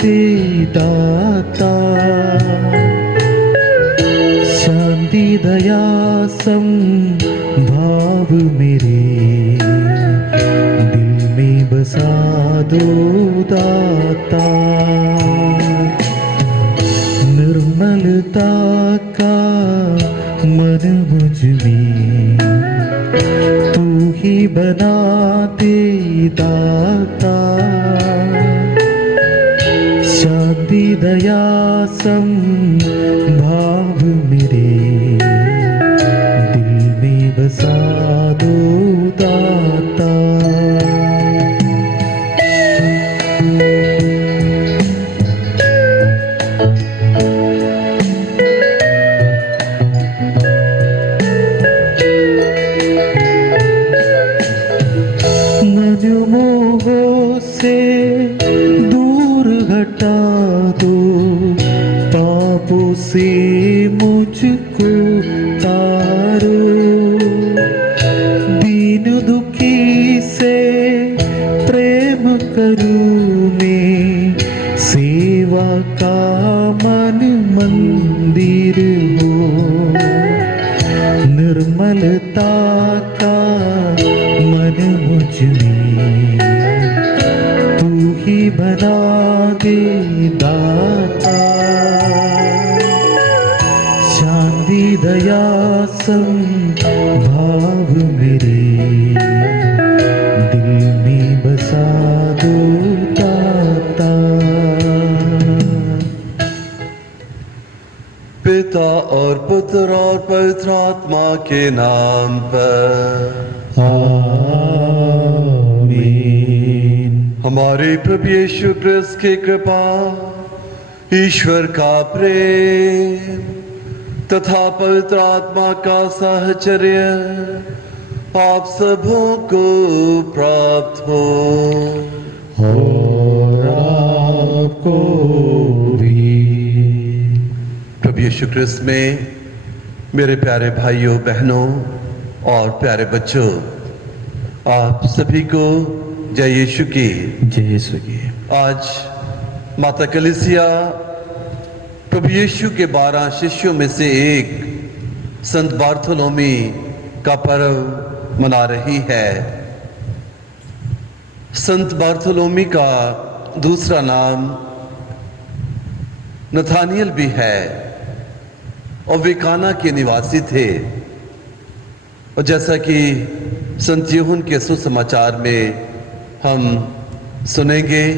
दे दाता, शांति दया संभाव मेरे दिल में बसा दो दाता। निर्मलता का मन मुझ में तू ही बना दे दाता, शांति दया संभाव मेरे दिल में बसा दो दाता। मोहों से दूर हटा दो, पापों से मुझको तारो, दीन दुखी से प्रेम करूं मैं, सेवा का मन मंदिर हो। निर्मलता का मन मुझ में तू ही बना दे दाता, शांति दया संभाव मेरे दिल में बसा दो दाता। पिता और पुत्र और पवित्र आत्मा के नाम पर आमीन। हमारे प्रभु यीशु क्रिस्त की कृपा, ईश्वर का प्रेम तथा पवित्र आत्मा का साहचर्य आप सबों को प्राप्त हो और आपको भी। प्रभु यीशु क्रिस्त में मेरे प्यारे भाइयों बहनों और प्यारे बच्चों, आप सभी को जय यीशु की। जय यीशु की। आज माता कलीसिया प्रभु यीशु के 12 शिष्यों में से एक संत बार्थोलोमी का पर्व मना रही है। संत बार्थोलोमी का दूसरा नाम नथानियल भी है और वे काना के निवासी थे। और जैसा कि संत यूहन्ना के सुसमाचार में हम सुनेंगे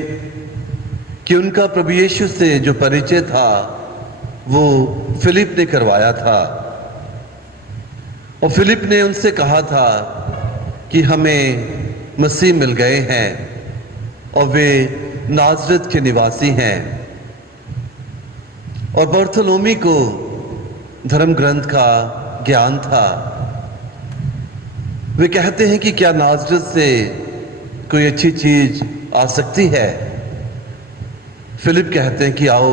कि उनका प्रभु यीशु से जो परिचय था वो फिलिप ने करवाया था, और फिलिप ने उनसे कहा था कि हमें मसीह मिल गए हैं और वे नाज़रेत के निवासी हैं। और बार्थोलोमी को धर्म ग्रंथ का ज्ञान था। वे कहते हैं कि क्या नाज़रेत से कोई अच्छी चीज आ सकती है? फिलिप कहते हैं कि आओ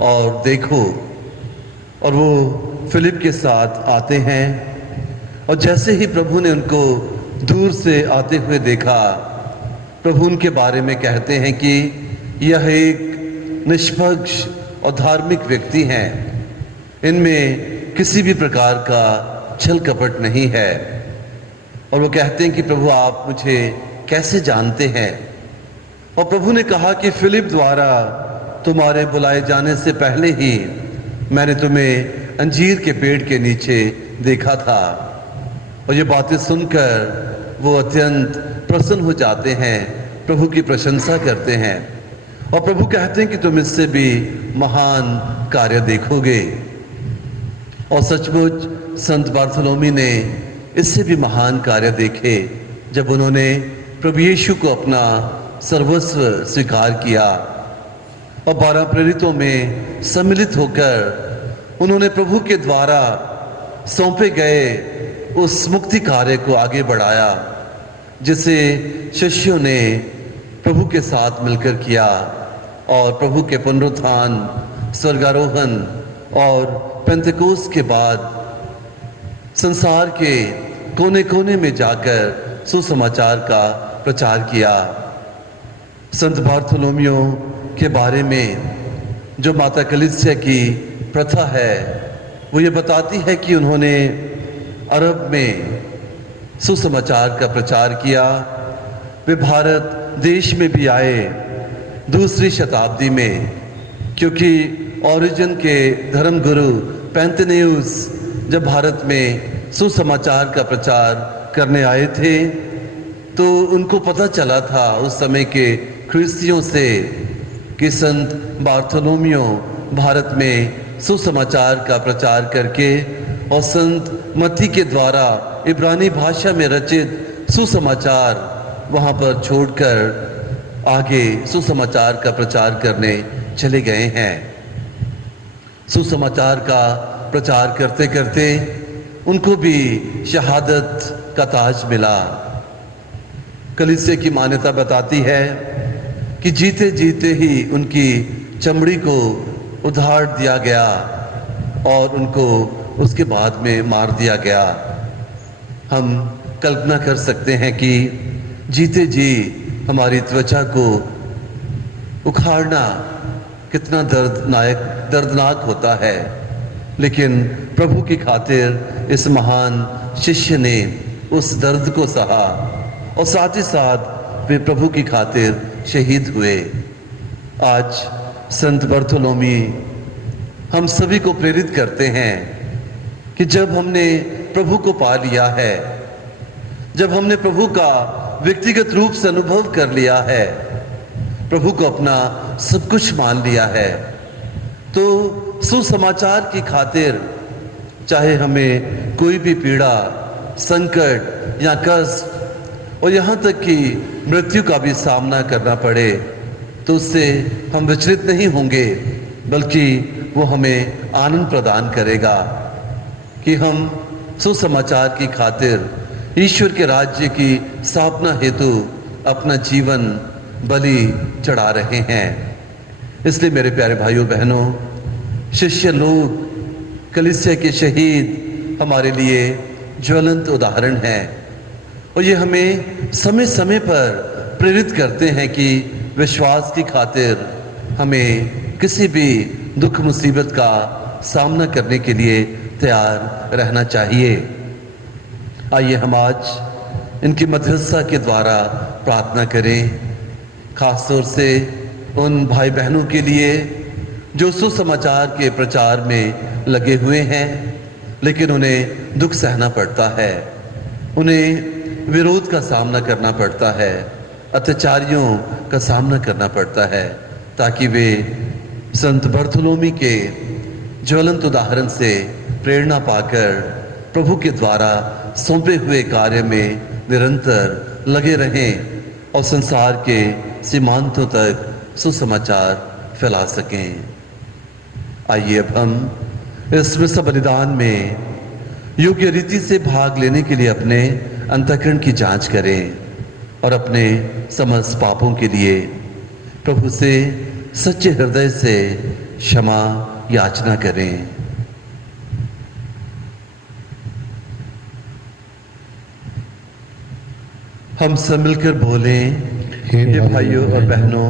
और देखो। और वो फिलिप के साथ आते हैं, और जैसे ही प्रभु ने उनको दूर से आते हुए देखा, प्रभु उनके बारे में कहते हैं कि यह एक निष्पक्ष और धार्मिक व्यक्ति हैं, इनमें किसी भी प्रकार का छल कपट नहीं है। और वो कहते हैं कि प्रभु आप मुझे कैसे जानते हैं? और प्रभु ने कहा कि फिलिप द्वारा तुम्हारे बुलाए जाने से पहले ही मैंने तुम्हें अंजीर के पेड़ के नीचे देखा था। और ये बातें सुनकर वो अत्यंत प्रसन्न हो जाते हैं, प्रभु की प्रशंसा करते हैं। और प्रभु कहते हैं कि तुम इससे भी महान कार्य देखोगे। और सचमुच संत बार्थोलोमी ने इससे भी महान कार्य देखे जब उन्होंने प्रभु यीशु को अपना सर्वस्व स्वीकार किया और 12 प्रेरितों में सम्मिलित होकर उन्होंने प्रभु के द्वारा सौंपे गए उस मुक्ति कार्य को आगे बढ़ाया, जिसे शिष्यों ने प्रभु के साथ मिलकर किया। और प्रभु के पुनरुत्थान, स्वर्गारोहण और पेंतेकोस्त के बाद संसार के कोने कोने में जाकर सुसमाचार का प्रचार किया। संत बार्थोलोमियो के बारे में जो माता कलीसिया की प्रथा है वो ये बताती है कि उन्होंने अरब में सुसमाचार का प्रचार किया। वे भारत देश में भी आए दूसरी शताब्दी में, क्योंकि ओरिजिन के धर्मगुरु पैंतनेउस जब भारत में सुसमाचार का प्रचार करने आए थे तो उनको पता चला था उस समय के ख्रिस्तियों से कि संत बार्थोलोमियो भारत में सुसमाचार का प्रचार करके और संत मत्ती के द्वारा इब्रानी भाषा में रचित सुसमाचार वहाँ पर छोड़कर आगे सुसमाचार का प्रचार करने चले गए हैं। सुसमाचार का प्रचार करते करते उनको भी शहादत का ताज मिला। कलीसिया की मान्यता बताती है कि जीते जीते ही उनकी चमड़ी को उधार दिया गया और उनको उसके बाद में मार दिया गया। हम कल्पना कर सकते हैं कि जीते जी हमारी त्वचा को उखाड़ना कितना दर्दनाक होता है, लेकिन प्रभु की खातिर इस महान शिष्य ने उस दर्द को सहा और साथ ही साथ वे प्रभु की खातिर शहीद हुए। आज संत बर्थोलोमी हम सभी को प्रेरित करते हैं कि जब हमने प्रभु को पा लिया है, जब हमने प्रभु का व्यक्तिगत रूप से अनुभव कर लिया है, प्रभु को अपना सब कुछ मान लिया है, तो सुसमाचार की खातिर चाहे हमें कोई भी पीड़ा, संकट या कष्ट और यहाँ तक कि मृत्यु का भी सामना करना पड़े तो उससे हम विचलित नहीं होंगे, बल्कि वो हमें आनंद प्रदान करेगा कि हम सुसमाचार की खातिर ईश्वर के राज्य की स्थापना हेतु अपना जीवन बलि चढ़ा रहे हैं। इसलिए मेरे प्यारे भाइयों बहनों, शिष्य लोग, कलीसिया के शहीद हमारे लिए ज्वलंत उदाहरण हैं और ये हमें समय समय पर प्रेरित करते हैं कि विश्वास की खातिर हमें किसी भी दुख मुसीबत का सामना करने के लिए तैयार रहना चाहिए। आइए हम आज इनकी मध्यस्थता के द्वारा प्रार्थना करें, खासतौर से उन भाई बहनों के लिए जो सुसमाचार के प्रचार में लगे हुए हैं लेकिन उन्हें दुख सहना पड़ता है, उन्हें विरोध का सामना करना पड़ता है, अत्याचारियों का सामना करना पड़ता है, ताकि वे संत बर्थोलोमी के ज्वलंत उदाहरण से प्रेरणा पाकर प्रभु के द्वारा सौंपे हुए कार्य में निरंतर लगे रहें और संसार के सीमांतों तक सुसमाचार फैला सकें। आइए अब हम इस विश्व बलिदान में योग्य रीति से भाग लेने के लिए अपने अंतःकरण की जांच करें और अपने समस्त पापों के लिए प्रभु से सच्चे हृदय से क्षमा याचना करें। हम सब मिलकर बोलें, हे भाइयों और बहनों,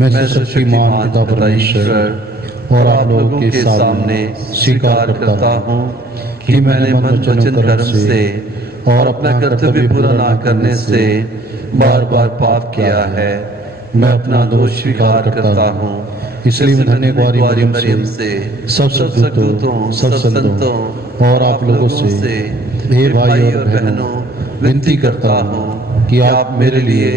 मैं सर्वशक्तिमान पिता परमेश्वर और आप लोगों के सामने स्वीकार करता हूँ कि मैंने मन वचन कर्म से और अपना कर्तव्य पूरा ना करने से बार बार पाप किया है। मैं अपना दोष स्वीकार करता हूँ। इसलिए धन्य कुंवारी मरियम से, सब सद्दूतों, सब संतों और आप लोगों से, हे भाइयों और बहनों, विनती करता हूँ कि आप मेरे लिए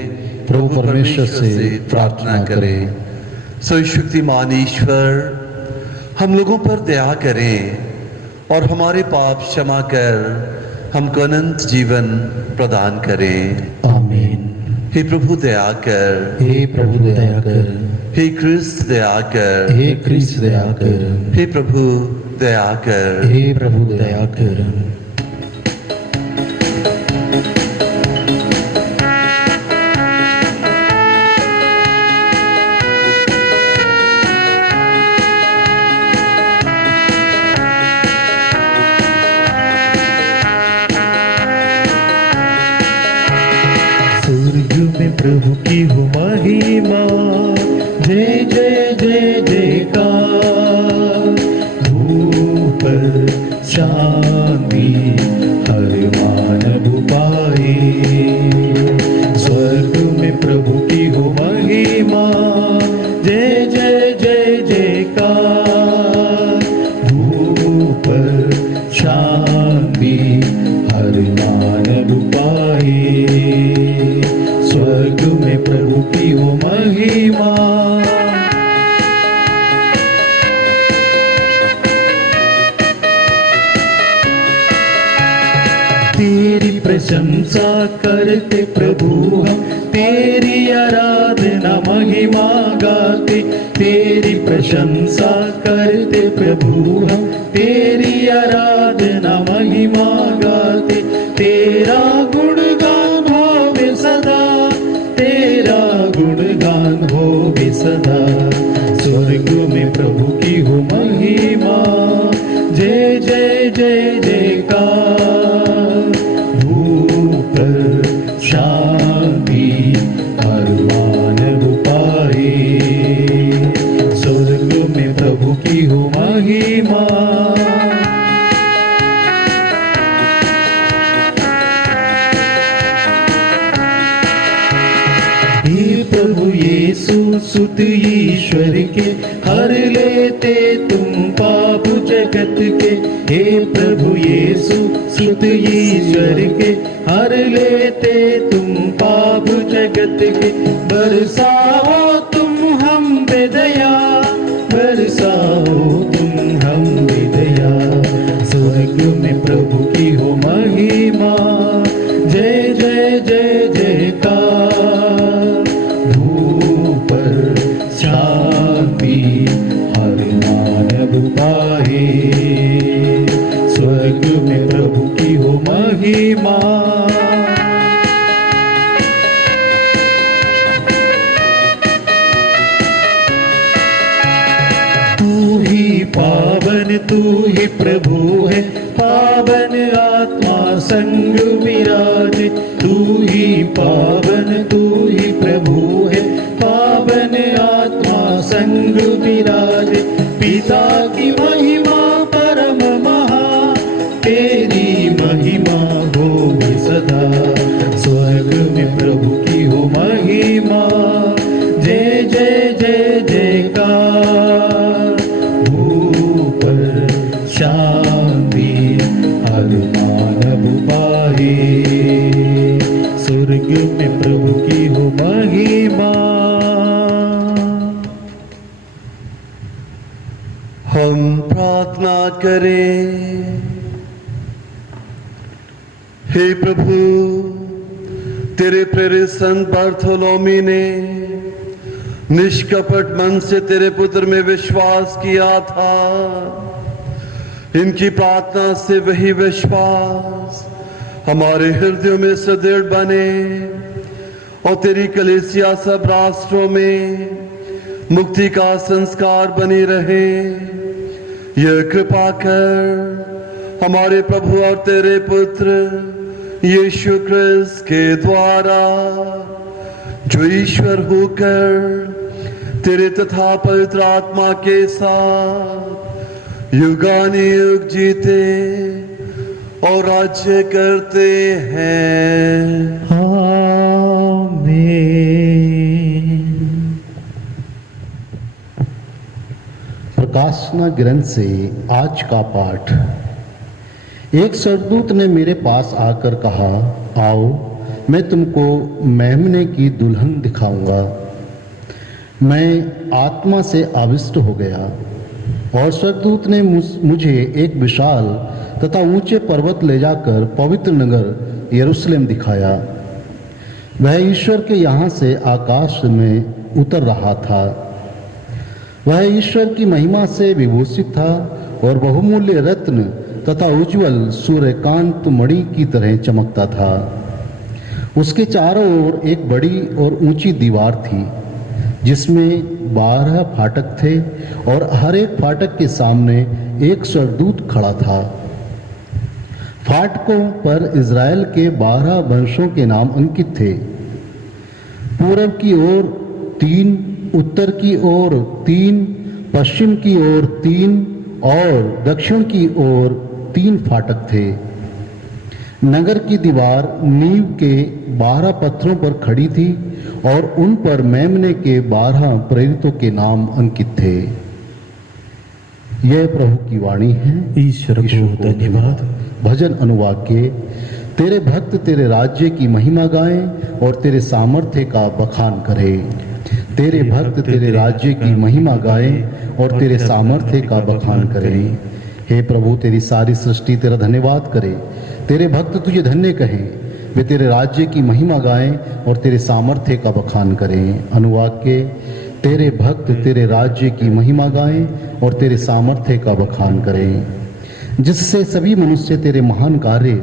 प्रभु परमेश्वर से प्रार्थना करें। सर्वशक्तिमान ईश्वर हम लोगों पर दया करें और हमारे पाप क्षमा कर हमको अनंत जीवन प्रदान करें। आमीन। हे प्रभु दया कर, हे प्रभु दया कर, हे क्रिस्त दया कर, हे क्रिस्त दया कर, हे प्रभु दया कर, हे प्रभु दया कर। स्वर्ग में प्रभु की हो महिमा, जय जय स्वर्ग में प्रभु की हो महिमा। तेरी प्रशंसा करते प्रभु हम, तेरी आराधना महिमा गाते। तेरी प्रशंसा करते प्रभु हम, तेरी आराधना महिमा गाते। तेरा गुणगान होवे सदा, तेरा गुणगान होवे सदा। स्वर्ग में प्रभु की हो महिमा। जय जय जय जयकार। भूपर शांति हर मानव पाए। स्वर्ग में प्रभु की हो महिमा। हे प्रभु यीशु सुत ईश्वर के, हर लेते तुम पाप जगत के। हे प्रभु यीशु सुत ईश्वर के, हर लेते तुम पाप जगत के। बरसाओ तुम हम पे दया, बरसाओ तुम हम पे दया। स्वर्ग में प्रभु की हो महिमा। जय जय जय जयकार। भूपर शांति हर मानव पाए। स्वर्ग में प्रभु की हो महिमा। तू ही पावन, तू ही प्रभु है। पावन आत्मा संग विराजे। तू ही पावन, तू ही प्रभु है। पावन आत्मा संग विराजे। पिता की महिमा परम महा, तेरी महिमा हो सदा। स्वर्ग में प्रभु की हो महिमा। जय जय जय जयकार। भूपर शांति हर मानव पाए। स्वर्ग में प्रभु की हो महिमा। हम प्रार्थना करें। हे प्रभु, तेरे प्रेरित संत बार्थोलोमी ने निष्कपट मन से तेरे पुत्र में विश्वास किया था। इनकी प्रार्थना से वही विश्वास हमारे हृदयों में सुदृढ़ बने और तेरी कलीसिया सब राष्ट्रों में मुक्ति का संस्कार बनी रहे। यह कृपा कर हमारे प्रभु और तेरे पुत्र यीशु क्रिस्त के द्वारा, जो ईश्वर होकर तेरे तथा पवित्र आत्मा के साथ युगानुयुग जीते और राज्य करते हैं। आमीन। प्रकाशना ग्रंथ से आज का पाठ। एक स्वर्गदूत ने मेरे पास आकर कहा, आओ मैं तुमको मेमने की दुल्हन दिखाऊंगा। मैं आत्मा से आविष्ट हो गया और स्वर्गदूत ने मुझे एक विशाल तथा ऊंचे पर्वत ले जाकर पवित्र नगर यरूशलेम दिखाया। वह ईश्वर के यहाँ से आकाश में उतर रहा था। वह ईश्वर की महिमा से विभूषित था और बहुमूल्य रत्न तथा उज्जवल सूर्यकांत मणि की तरह चमकता था। उसके चारों ओर एक बड़ी और ऊंची दीवार थी, जिसमें 12 फाटक थे और हर एक फाटक के सामने एक स्वर्गदूत खड़ा था। फाटकों पर इज़राइल के 12 वंशों के नाम अंकित थे। पूर्व की ओर 3, उत्तर की ओर 3, पश्चिम की ओर 3 और दक्षिण की ओर 3 फाटक थे। नगर की दीवार नींव के 12 पत्थरों पर खड़ी थी और उन पर मेमने के 12 प्रेरितों के नाम अंकित थे। यह प्रभु की वाणी है। ईश्वर को धन्यवाद। भजन अनुवाक्य। तेरे भक्त तेरे राज्य की महिमा गाएं और तेरे सामर्थ्य का बखान करें। तेरे भक्त तेरे राज्य की महिमा गाएं और तेरे सामर्थ्य का बखान करें। हे प्रभु, तेरी सारी सृष्टि तेरा धन्यवाद करे। तेरे भक्त तुझे धन्य कहें, वे तेरे राज्य की महिमा गाएं और तेरे सामर्थ्य का बखान करें। अनुवाक्य, तेरे भक्त तेरे राज्य की महिमा गाएं और तेरे सामर्थ्य का बखान करें, जिससे सभी मनुष्य तेरे महान कार्य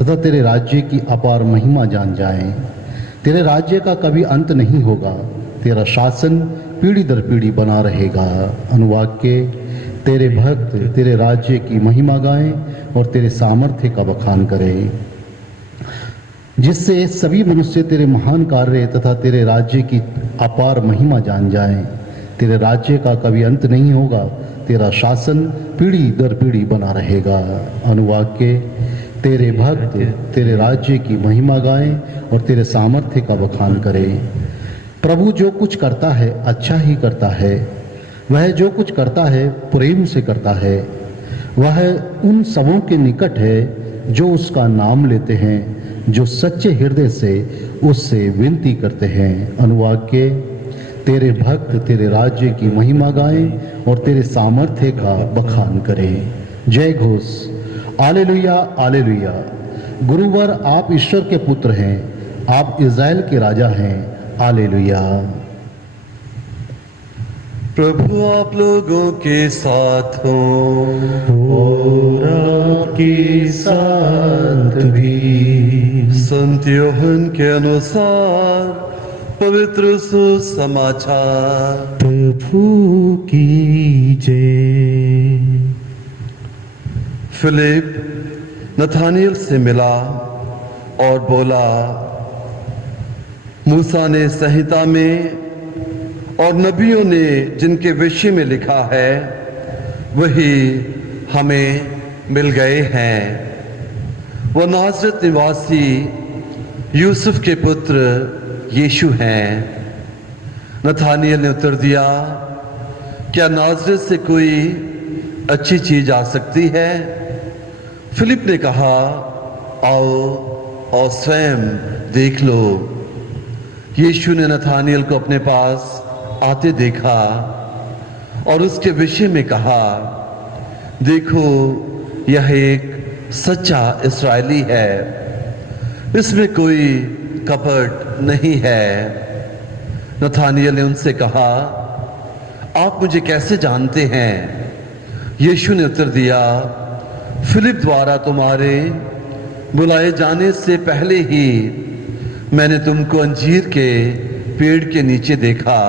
तथा तेरे राज्य की अपार महिमा जान जाएं। तेरे राज्य का कभी अंत नहीं होगा, तेरा शासन पीढ़ी दर पीढ़ी बना रहेगा। अनुवाक्य, तेरे भक्त तेरे राज्य की महिमा गाएं और तेरे सामर्थ्य का बखान करें, जिससे सभी मनुष्य तेरे महान कार्य तथा तेरे राज्य की अपार महिमा जान जाएं। तेरे राज्य का कभी अंत नहीं होगा, तेरा शासन पीढ़ी दर पीढ़ी बना रहेगा। अनुवाक्य, तेरे भक्त तेरे राज्य की महिमा गाएं और तेरे सामर्थ्य का बखान करें। प्रभु जो कुछ करता है अच्छा ही करता है, वह जो कुछ करता है प्रेम से करता है। वह उन सबों के निकट है जो उसका नाम लेते हैं, जो सच्चे हृदय से उससे विनती करते हैं। अनुवाक्य, तेरे भक्त तेरे राज्य की महिमा गाएं और तेरे सामर्थ्य का बखान करें। जय घोष। आलेलुया आलेलुया। गुरुवर, आप ईश्वर के पुत्र हैं, आप इज़राइल के राजा हैं। आलेलुया। प्रभु आप लोगों के साथ हो और आपके साथ भी। संत यूहन्ना के अनुसार पवित्र सुसमाचार। प्रभु की जय। फिलिप नथानियल से मिला और बोला, मूसा ने संहिता में और नबियों ने जिनके विषय में लिखा है वही हमें मिल गए हैं। वह नाज़रेत निवासी यूसुफ के पुत्र यीशु हैं। नथानियल ने उत्तर दिया, क्या नाज़रेत से कोई अच्छी चीज आ सकती है? फिलिप ने कहा, आओ और स्वयं देख लो। यीशु ने नथानियल को अपने पास आते देखा और उसके विषय में कहा, देखो यह एक सच्चा इस्राएली है, इसमें कोई कपट नहीं है। नथानियल ने उनसे कहा, आप मुझे कैसे जानते हैं? यीशु ने उत्तर दिया, फिलिप द्वारा तुम्हारे बुलाए जाने से पहले ही मैंने तुमको अंजीर के पेड़ के नीचे देखा।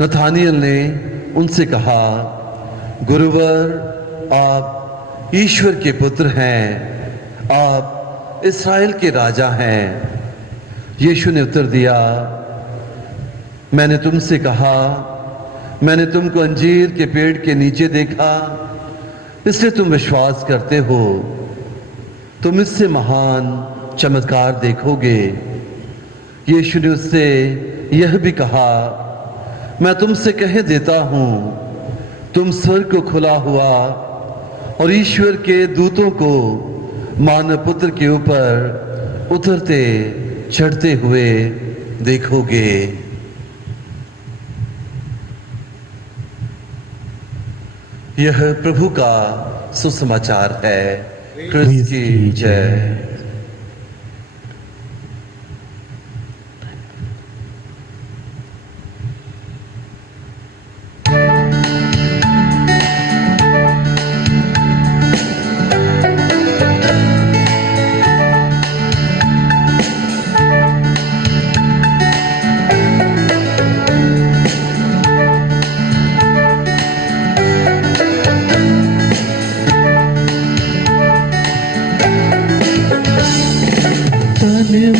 नथानियल ने उनसे कहा, गुरुवर, आप ईश्वर के पुत्र हैं, आप इस्राएल के राजा हैं। यीशु ने उत्तर दिया, मैंने तुमसे कहा, मैंने तुमको अंजीर के पेड़ के नीचे देखा, इसलिए तुम विश्वास करते हो। तुम इससे महान चमत्कार देखोगे। यीशु ने उससे यह भी कहा, मैं तुमसे कह देता हूं, तुम स्वर्ग को खुला हुआ और ईश्वर के दूतों को मानव पुत्र के ऊपर उतरते चढ़ते हुए देखोगे। यह प्रभु का सुसमाचार है। क्रिस्त की जय।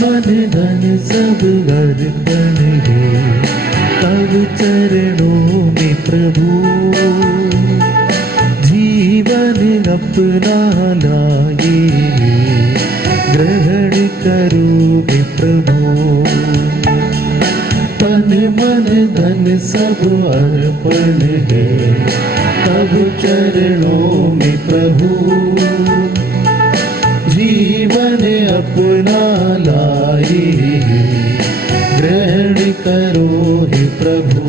मन धन सब अर्पण है तब चरणों में प्रभु। जीवन अपना लाए ग्रहण करोगे प्रभु। तन मन धन सब अर्पण है तब चरणों में प्रभु। जीवन करो हे प्रभु।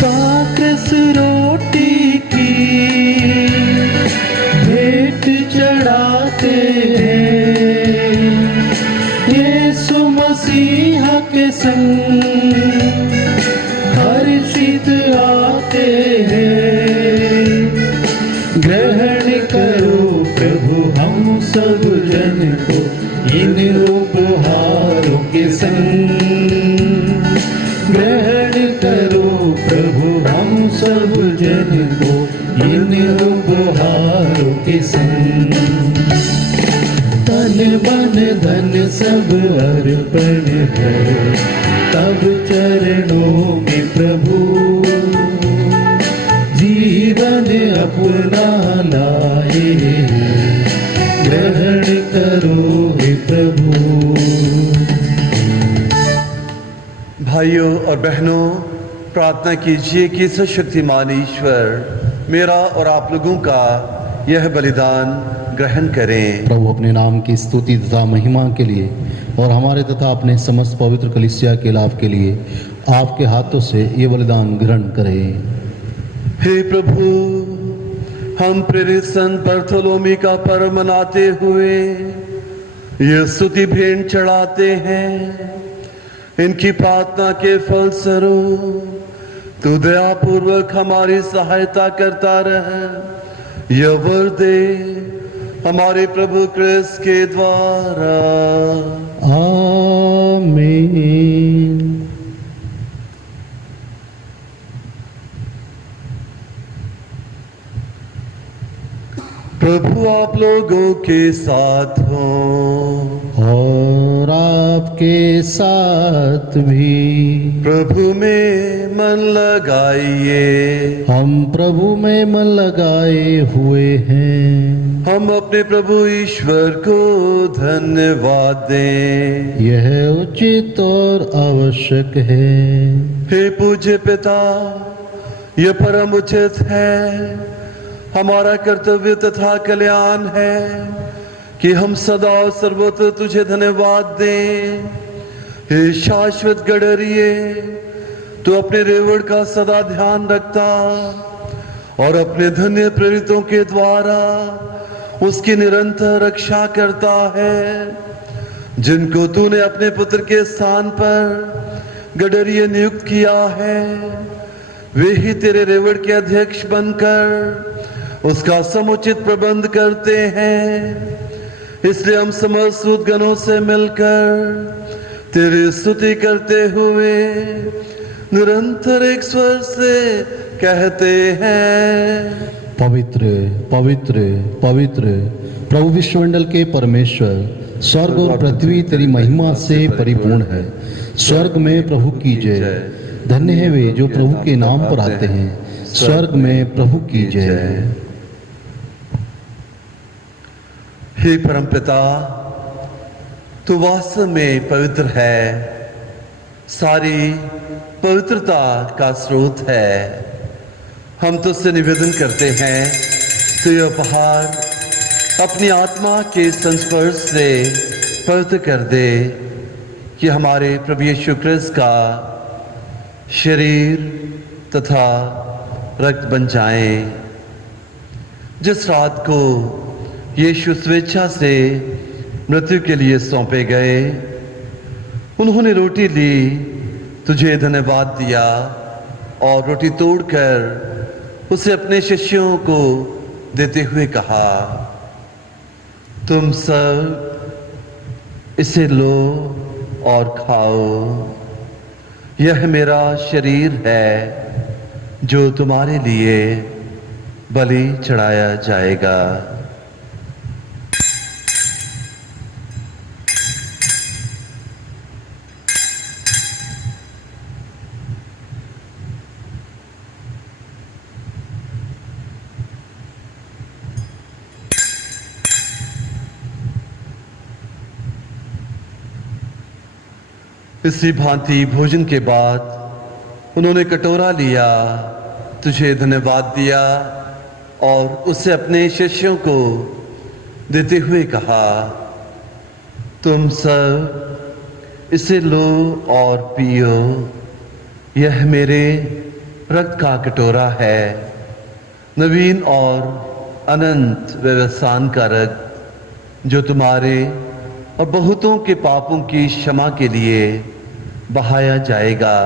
पाकस रोटी की भेंट चढ़ाते हैं, यीशु मसीह के संग हर्षित आते हैं। ग्रहण करो प्रभु हम सब जन को इन उपहारों के संग। ग्रहण करो प्रभु हम सब जन को इन उपहारों के संग। तन मन धन सब अर्पण है तब चरणों में प्रभु। जीवन अपना लाए ग्रहण करो हे प्रभु। भाइयों और बहनों, प्रार्थना कीजिए कि सर्वशक्तिमान ईश्वर मेरा और आप लोगों का यह बलिदान ग्रहण करें। प्रभु अपने नाम की स्तुति तथा महिमा के लिए और हमारे तथा अपने समस्त पवित्र कलीसिया के लाभ के लिए आपके हाथों से ये बलिदान ग्रहण करें। हे प्रभु, हम प्रेरित संत बर्थोलोमी का पर्व मनाते हुए यह स्तुति भेंट चढ़ाते हैं। इनकी प्रार्थना के फलस्वरूप तू दयापूर्वक हमारी सहायता करता रहे। यह वर दे हमारे प्रभु क्रिस्त के द्वारा। आमीन। प्रभु आप लोगों के साथ हो और आपके साथ भी। प्रभु में मन लगाइए। हम प्रभु में मन लगाए हुए हैं। हम अपने प्रभु ईश्वर को धन्यवाद दें। यह उचित और आवश्यक है। हे पूज्य पिता, यह परम उचित है, हमारा कर्तव्य तथा कल्याण है कि हम सदा और सर्वत्र तुझे धन्यवाद दें। हे शाश्वत गडरिये, तू अपने रेवड़ का सदा ध्यान रखता और अपने धन्य प्रेरितों के द्वारा उसकी निरंतर रक्षा करता है, जिनको तूने अपने पुत्र के स्थान पर गडरिये नियुक्त किया है। वे ही तेरे रेवड़ के अध्यक्ष बनकर उसका समुचित प्रबंध करते हैं। इसलिए हम समस्त दूतगणों से मिलकर तेरी स्तुति करते हुए निरंतर एक स्वर से कहते हैं, पवित्र पवित्र पवित्र प्रभु विश्वमंडल के परमेश्वर, स्वर्ग और पृथ्वी तेरी महिमा से परिपूर्ण है। स्वर्ग में प्रभु की जय। धन्य है वे जो प्रभु के नाम पर आते हैं। स्वर्ग में प्रभु की जय। हे परमपिता, तू वास्तव में पवित्र है, सारी पवित्रता का स्रोत है। हम तुझसे निवेदन करते हैं, तो यह उपहार अपनी आत्मा के संस्पर्श से पवित्र कर दे कि हमारे प्रभु यीशु क्रिस्त का शरीर तथा रक्त बन जाए। जिस रात को यीशु स्वेच्छा से मृत्यु के लिए सौंपे गए, उन्होंने रोटी ली, तुझे धन्यवाद दिया और रोटी तोड़कर उसे अपने शिष्यों को देते हुए कहा, तुम सब इसे लो और खाओ। यह मेरा शरीर है जो तुम्हारे लिए बलि चढ़ाया जाएगा। इसी भांति भोजन के बाद उन्होंने कटोरा लिया, तुझे धन्यवाद दिया और उसे अपने शिष्यों को देते हुए कहा, तुम सब इसे लो और पियो, यह मेरे रक्त का कटोरा है, नवीन और अनंत व्यवसान का रक्त, जो तुम्हारे और बहुतों के पापों की क्षमा के लिए बहाया जाएगा।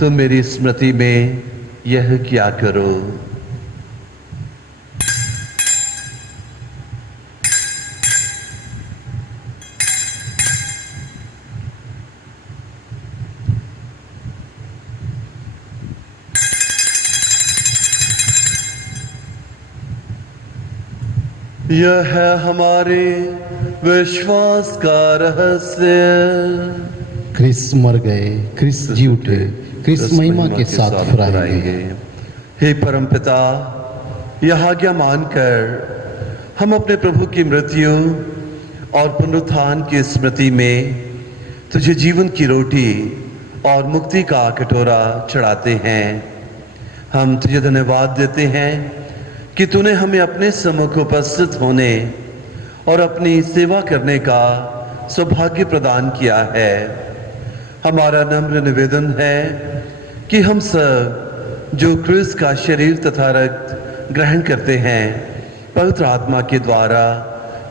तुम मेरी स्मृति में यह किया करो। यह है हमारे विश्वास का रहस्य। क्रिस्त मर गए, क्रिस्त जी उठे, क्रिस्त महिमा के साथ फहराएंगे। हे परमपिता, यह आज्ञा मानकर हम अपने प्रभु की मृत्यु और पुनरुत्थान की स्मृति में तुझे जीवन की रोटी और मुक्ति का कटोरा चढ़ाते हैं। हम तुझे धन्यवाद देते हैं कि तूने हमें अपने सम्मुख उपस्थित होने और अपनी सेवा करने का सौभाग्य प्रदान किया है। हमारा नम्र निवेदन है कि हम सब जो क्रिस्त का शरीर तथा रक्त ग्रहण करते हैं, पवित्र आत्मा के द्वारा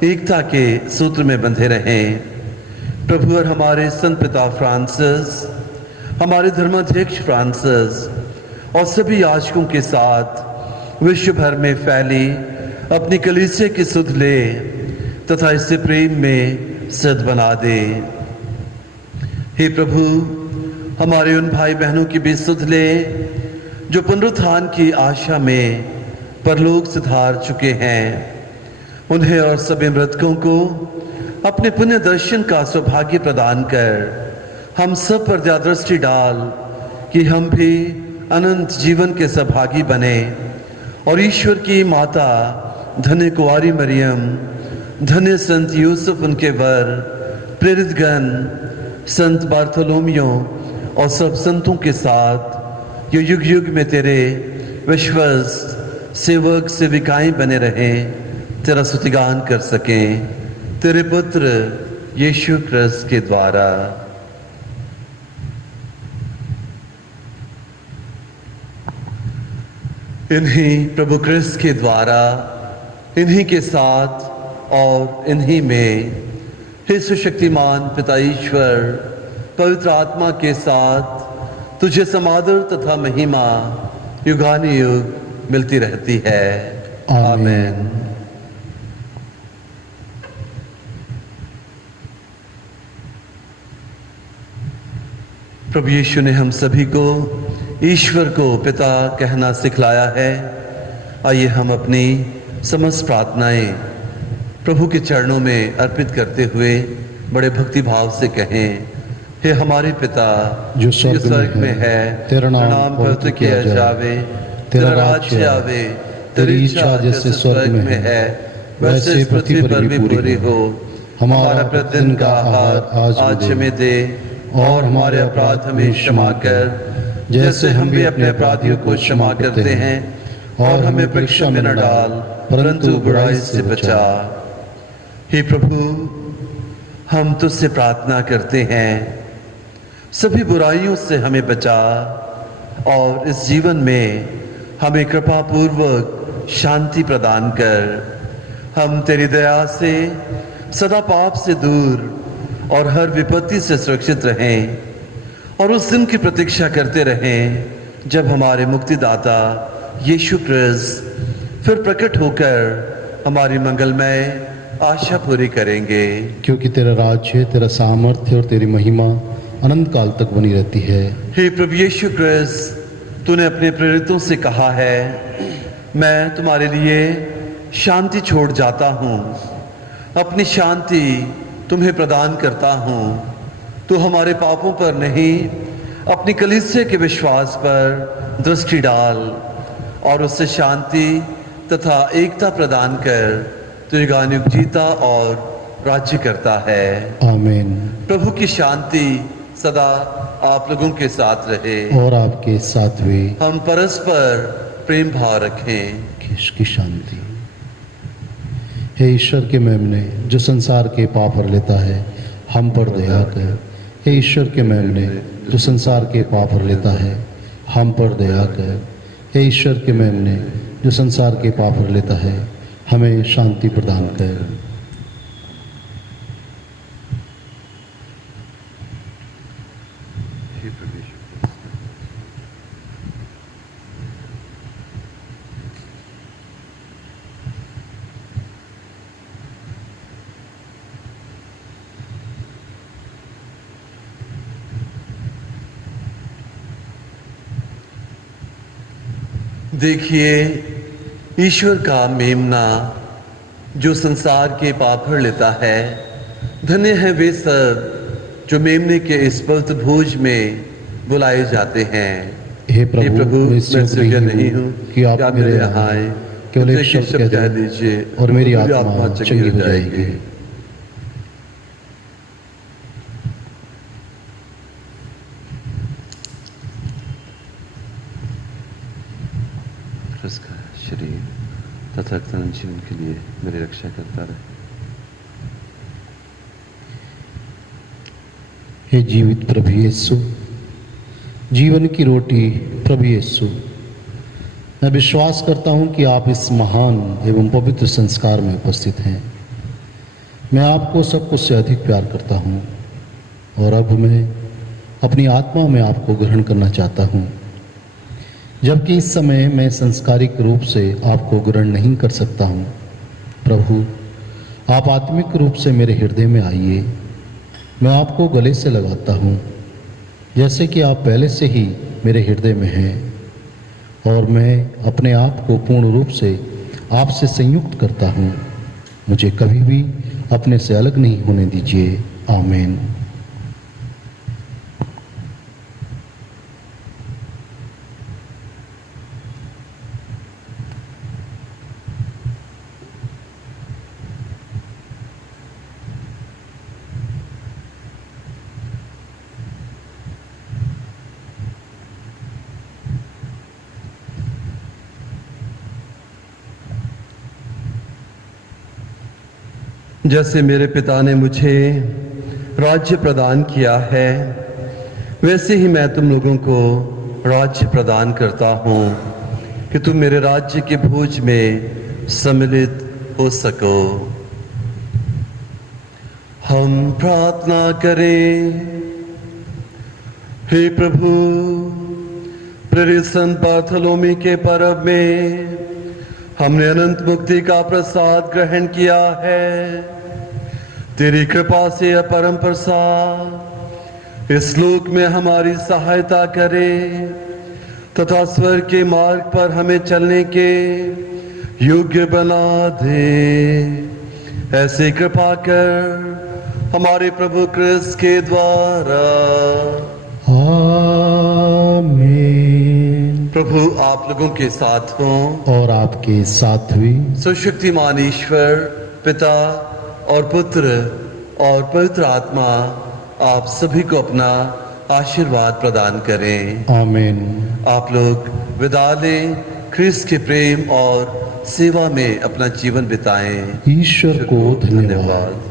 एकता के सूत्र में बंधे रहें। प्रभु और हमारे संत पिता फ्रांसिस, हमारे धर्माध्यक्ष फ्रांसिस और सभी याजकों के साथ विश्व भर में फैली अपनी कलीसिया की सुध ले तथा इसे प्रेम में सिद्ध बना दे। हे प्रभु, हमारे उन भाई बहनों की भी सुध ले जो पुनरुत्थान की आशा में परलोक सिधार चुके हैं। उन्हें और सभी मृतकों को अपने पुण्य दर्शन का सौभाग्य प्रदान कर हम सब पर दृष्टि डाल कि हम भी अनंत जीवन के सहभागी बने और ईश्वर की माता धन्य कुंवारी मरियम, धन्य संत यूसुफ उनके वर, प्रेरित गण, संत बार्थोलोमियो और सब संतों के साथ ये युग युग में तेरे विश्वस्त सेवक सेविकाएं बने रहें, तेरा स्तुतिगान कर सकें, तेरे पुत्र यीशु क्रिस्त के द्वारा। इन्हीं प्रभु क्रिस्त के द्वारा, इन्हीं के साथ और इन्हीं में हे सुशक्तिमान पिता ईश्वर, पवित्र आत्मा के साथ तुझे समादर तथा महिमा युगानुयुग मिलती रहती है। आमीन। प्रभु यीशु ने हम सभी को ईश्वर को पिता कहना सिखलाया है। आइए हम अपनी समस्त प्रार्थनाएं प्रभु के चरणों में अर्पित करते हुए बड़े भक्ति भाव से कहें। हे हमारे पिता जो स्वर्ग में है, तेरा नाम पवित्र किया जावे, तेरा राज्य आवे, तेरी इच्छा जैसे स्वर्ग में है वैसे इस पृथ्वी पर भी पूरी हो। हमारा प्रतिदिन का आहार आज हमें दे और हमारे अपराध हमें क्षमा कर जैसे हम भी अपने अपराधियों को क्षमा करते हैं, और हमें परीक्षा में न डाल परंतु बुराई से बचा। हे प्रभु, हम तुझसे प्रार्थना करते हैं, सभी बुराइयों से हमें बचा और इस जीवन में हमें कृपा पूर्वक शांति प्रदान कर। हम तेरी दया से सदा पाप से दूर और हर विपत्ति से सुरक्षित रहें और उस दिन की प्रतीक्षा करते रहें जब हमारे मुक्तिदाता यीशु क्रिस्त फिर प्रकट होकर हमारी मंगलमय आशा पूरी करेंगे। क्योंकि तेरा राज्य, तेरा सामर्थ्य और तेरी महिमा अनंत काल तक बनी रहती है। हे प्रभु यीशु क्रिस्त, तूने अपने प्रेरितों से कहा है, मैं तुम्हारे लिए शांति छोड़ जाता हूँ, अपनी शांति तुम्हें प्रदान करता हूँ। तू हमारे पापों पर नहीं, अपनी कलीसिया के विश्वास पर दृष्टि डाल और उससे शांति तथा एकता प्रदान कर तू युगानुयुग जीता और राज्य करता है। आमीन। प्रभु की शांति सदा आप लोगों के साथ रहे। और आपके साथ भी। हम परस्पर प्रेम भाव रखें। की शांति। हे ईश्वर के मेमने जो संसार के पाप हर लेता है, हम पर दया कर। हे ईश्वर के मेमने जो संसार के पाप हर लेता है, हम पर दया कर। हे ईश्वर के मेमने जो संसार के पाप हर लेता है, हमें शांति प्रदान कर। देखिए ईश्वर का मेमना जो संसार के पाप हर लेता है। धन्य है वे सब जो मेमने के इस पवित्र भोज में बुलाए जाते हैं। हे प्रभु, मैं योग्य नहीं हूँ कि आप मेरे यहाँ आए। केवल एक शब्द कह दीजिए और मेरी आत्मा चंगी हो जाएगी। उसका शरीर तथा जीवन के लिए मेरी रक्षा करता रहे। हे जीवित प्रभु यीशु, जीवन की रोटी प्रभु यीशु, मैं विश्वास करता हूं कि आप इस महान एवं पवित्र संस्कार में उपस्थित हैं। मैं आपको सब कुछ से अधिक प्यार करता हूं और अब मैं अपनी आत्मा में आपको ग्रहण करना चाहता हूं। जबकि इस समय मैं संस्कारिक रूप से आपको ग्रहण नहीं कर सकता हूं। प्रभु, आप आत्मिक रूप से मेरे हृदय में आइए। मैं आपको गले से लगाता हूं, जैसे कि आप पहले से ही मेरे हृदय में हैं, और मैं अपने आप को पूर्ण रूप से आपसे संयुक्त करता हूं। मुझे कभी भी अपने से अलग नहीं होने दीजिए। आमीन। जैसे मेरे पिता ने मुझे राज्य प्रदान किया है, वैसे ही मैं तुम लोगों को राज्य प्रदान करता हूँ कि तुम मेरे राज्य के भोज में सम्मिलित हो सको। हम प्रार्थना करें। हे प्रभु, प्रेरित संत बार्थोलोमी के पर्व में हमने अनंत मुक्ति का प्रसाद ग्रहण किया है। तेरी कृपा से यह परम प्रसाद इस लोक में हमारी सहायता करे तथा स्वर्ग के मार्ग पर हमें चलने के योग्य बना दे। ऐसे कृपा कर हमारे प्रभु क्रिस्त के द्वारा। आमीन। प्रभु आप लोगों के साथ हों और आपके साथ भी। सुशक्तिमान ईश्वर पिता और पुत्र और पवित्र आत्मा आप सभी को अपना आशीर्वाद प्रदान करें। आमीन। आप लोग विदा लें। ख्रिस्त के प्रेम और सेवा में अपना जीवन बिताएं। ईश्वर को धन्यवाद।